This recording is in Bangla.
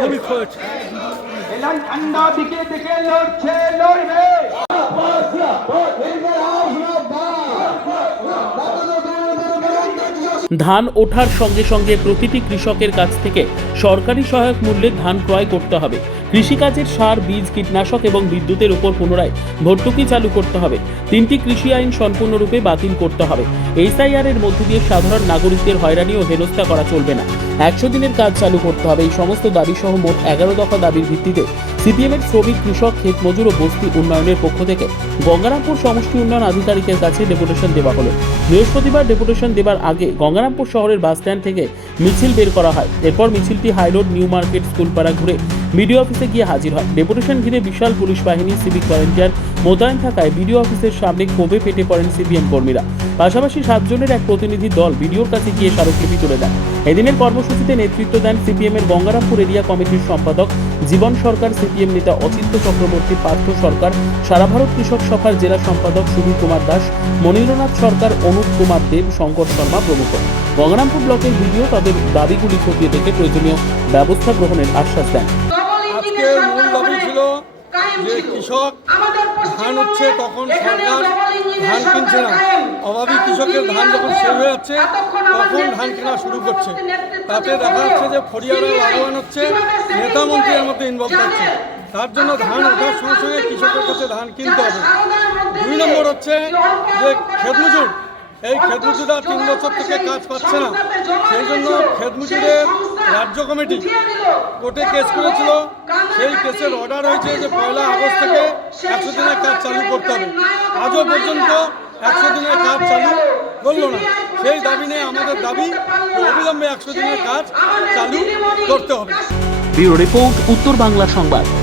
খুবই খোঁজ ঠান্ডা দিকে দিকে লড়ছে লড়বে। ধান ওঠার সঙ্গে সঙ্গে প্রতিটি কৃষকের কাছ থেকে সরকারি সহায়ক মূল্যে ধান ক্রয় করতে হবে। কৃষিকাজের সার, বীজ, কীটনাশক এবং বিদ্যুতের উপর পুনরায় ভর্তুকি চালু করতে হবে। 3টি কৃষি আইন সম্পূর্ণরূপে বাতিল করতে হবে। এসআইআর এর মধ্যে দিয়ে সাধারণ নাগরিকদের হয়রানি ও হেনস্থা করা চলবে না। 100 দিনের কাজ চালু করতে হবে। এই সমস্ত দাবি সহ মোট 11 দফা দাবির ভিত্তিতে সিপিএমের শ্রমিক, কৃষক, ক্ষেত মজুর ও বস্তি উন্নয়নের পক্ষ থেকে গঙ্গারামপুর সমষ্টি উন্নয়ন আধিকারিকের কাছে ডেপুটেশন দেওয়া হলো। বৃহস্পতিবার ডেপুটেশন দেবার আগে গঙ্গারামপুর শহরের বাসস্ট্যান্ড থেকে মিছিল বের করা হয়। এরপর মিছিলটি হাইরোড, নিউ মার্কেট, স্কুলপাড়া ঘুরে বিডিও অফিসে গিয়ে হাজির হয়। ডেপুটেশন ঘিরে বিশাল পুলিশ বাহিনী, সিভিক ভলেন্টিয়ার মোতায়েন থাকায় বিডিও অফিসের সামনে ক্ষোভে ফেটে পড়েন সিপিএম কর্মীরা। পাশাপাশি 7 জনের এক প্রতিনিধি দল বিডিওর কাছে গিয়ে স্মারকলিপি তুলে দেন। এদিনের কর্মসূচিতে নেতৃত্ব দেন সিপিএমের গঙ্গারামপুর এরিয়া কমিটির সম্পাদক জীবন সরকার, সিপিএম নেতা অচিত্য চক্রবর্তী, পার্থ সরকার, সারা ভারত কৃষক সভার জেলা সম্পাদক সুবীর কুমার দাস, মনীন্দ্রনাথ সরকার, অনুপ কুমার দেব, শঙ্কর শর্মা প্রমুখ। গঙ্গারামপুর ব্লকের ভিডিও তাদের দাবিগুলি খতিয়ে দেখে প্রয়োজনীয় ব্যবস্থা গ্রহণের আশ্বাস দেন। আজকে মূল দাবি ছিল যে কৃষক ধান উঠছে তখন সরকার ধান কিনছে না। অভাবী কৃষকের ধান যখন শেষ হয়ে যাচ্ছে তখন ধান কেনা শুরু করছে। তাতে দেখা যাচ্ছে যে ফরিয়ারা লাভবান হচ্ছে, নেতা মন্ত্রী এর মধ্যে ইনভলভ থাকছে। তার জন্য ধান ওঠার সঙ্গে সঙ্গে কৃষকের কাছে ধান কিনতে হবে। 2 নম্বর হচ্ছে যে ক্ষেত মজুর, এই ক্ষেত মজুররা 3 বছর থেকে কাজ পাচ্ছে না। সেই জন্য ক্ষেত মজুরের রাজ্য কমিটি কোর্টে কেস করেছিল। সেই কেসের অর্ডার হয়েছে যে 1 আগস্ট থেকে 100 দিনের কাজ চালু করতে হবে। আজও পর্যন্ত 100 দিনের কাজ চালু করলো না। সেই দাবি নিয়ে আমাদের দাবি অবিলম্বে 100 দিনের কাজ চালু করতে হবে। ব্যুরো রিপোর্ট, উত্তর বাংলা সংবাদ।